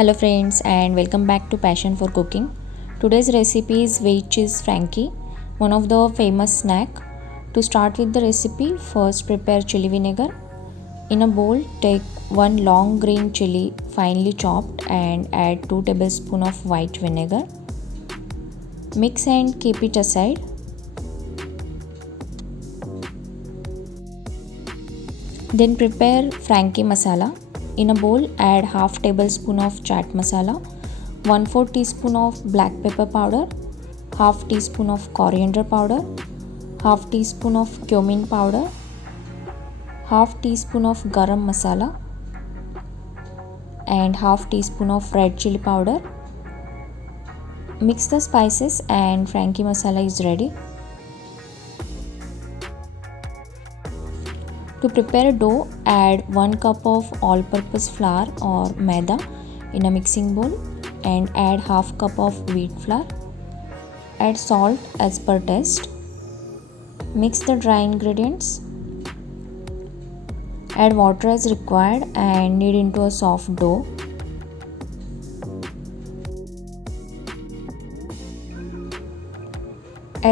Hello friends and welcome back to Passion for Cooking. Today's recipe is veg cheese Frankie, one of the famous snack. To start with the recipe, first prepare chili vinegar. In a bowl, take one long green chili finely chopped and add 2 tablespoons of white vinegar. Mix and keep it aside. Then prepare Frankie masala. In a bowl, add half tablespoon of chaat masala, 1/4 teaspoon of black pepper powder, half teaspoon of coriander powder, half teaspoon of cumin powder, half teaspoon of garam masala, and half teaspoon of red chili powder. Mix the spices and Frankie masala is ready. To prepare dough, add 1 cup of all-purpose flour or maida in a mixing bowl and add half cup of wheat flour. Add salt as per taste. Mix the dry ingredients. Add water as required and knead into a soft dough.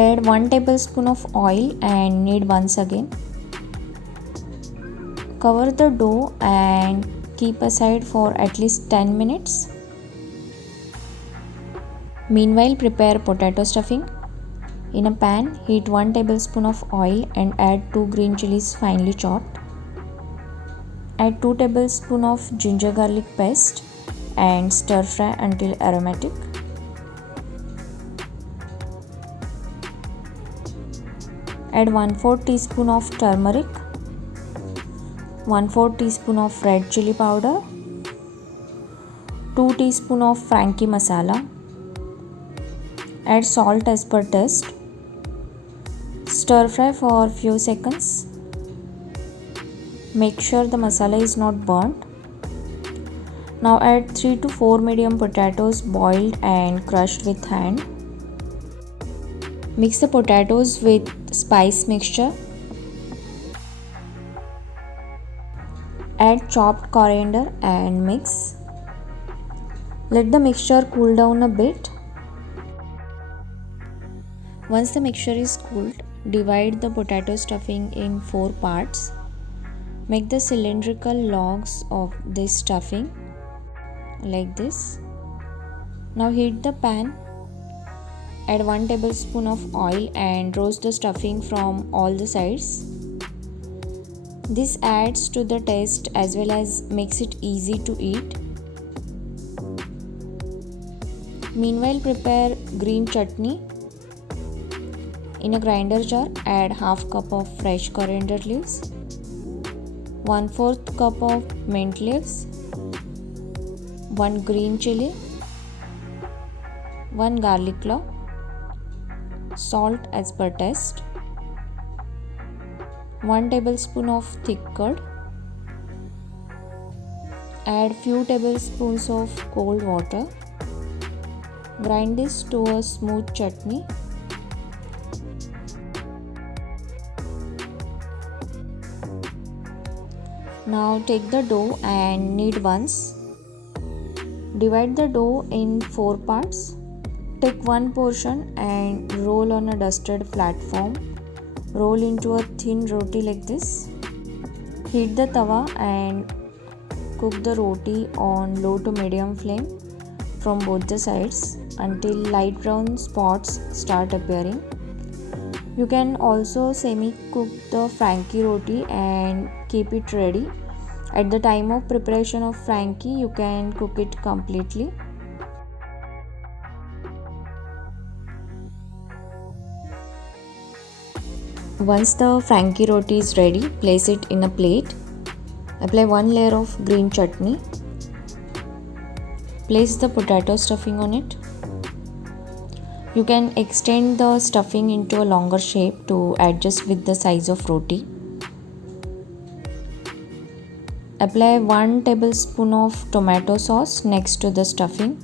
Add 1 tablespoon of oil and knead once again. Cover the dough and keep aside for at least 10 minutes. Meanwhile, prepare potato stuffing. In a pan, heat 1 tablespoon of oil and add 2 green chilies finely chopped. Add 2 tablespoons of ginger garlic paste and stir fry until aromatic. Add 1/4 teaspoon of turmeric, 1/4 teaspoon of red chili powder, 2 teaspoon of Frankie masala. Add salt as per taste. Stir fry for few seconds. Make sure the masala is not burnt. Now add 3 to 4 medium potatoes boiled and crushed with hand. Mix the potatoes with spice mixture. Add chopped coriander and mix. Let the mixture cool down a bit. Once the mixture is cooled, divide the potato stuffing in 4 parts. Make the cylindrical logs of this stuffing like this. Now heat the pan. Add 1 tablespoon of oil and roast the stuffing from all the sides. This adds to the taste as well as makes it easy to eat. Meanwhile, prepare green chutney. In a grinder jar, add half cup of fresh coriander leaves, 1/4 cup of mint leaves, 1 green chili, 1 garlic clove, salt as per taste, 1 tablespoon of thick curd. Add few tablespoons of cold water. Grind this to a smooth chutney. Now take the dough and knead once. Divide the dough in 4 parts. Take one portion and roll on a dusted platform. Roll into a thin roti like this. Heat the tawa and cook the roti on low to medium flame from both the sides until light brown spots start appearing. You can also semi-cook the Frankie roti and keep it ready. At the time of preparation of Frankie, you can cook it completely. Once the Frankie roti is ready, place it in a plate. Apply 1 layer of green chutney. Place the potato stuffing on it. You can extend the stuffing into a longer shape to adjust with the size of roti. Apply 1 tablespoon of tomato sauce next to the stuffing.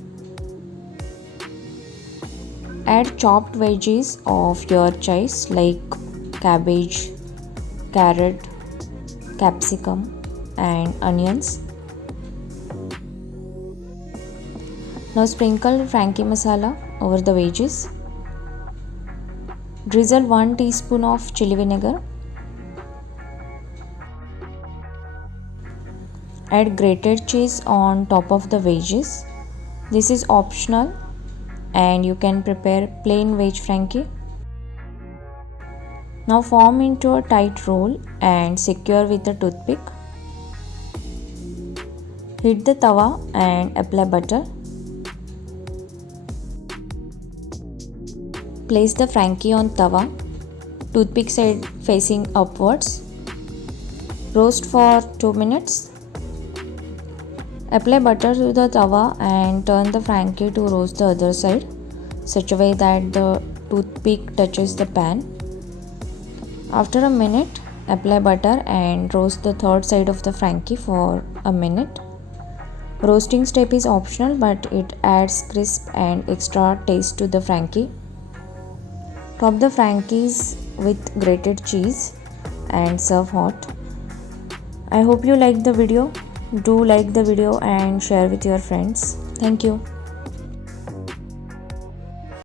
Add chopped veggies of your choice like cabbage, carrot, capsicum and onions. Now sprinkle Frankie masala over the veggies. Drizzle 1 teaspoon of chili vinegar. Add grated cheese on top of the veggies. This is optional and you can prepare plain veg Frankie. Now form into a tight roll and secure with a toothpick. Heat the tawa and apply butter. Place the Frankie on tawa, toothpick side facing upwards. Roast for 2 minutes. Apply butter to the tawa and turn the Frankie to roast the other side, such a way that the toothpick touches the pan. After a minute, apply butter and roast the third side of the Frankie for a minute. Roasting step is optional, but it adds crisp and extra taste to the Frankie. Top the Frankies with grated cheese and serve hot. I hope you liked the video. Do like the video and share with your friends. Thank you.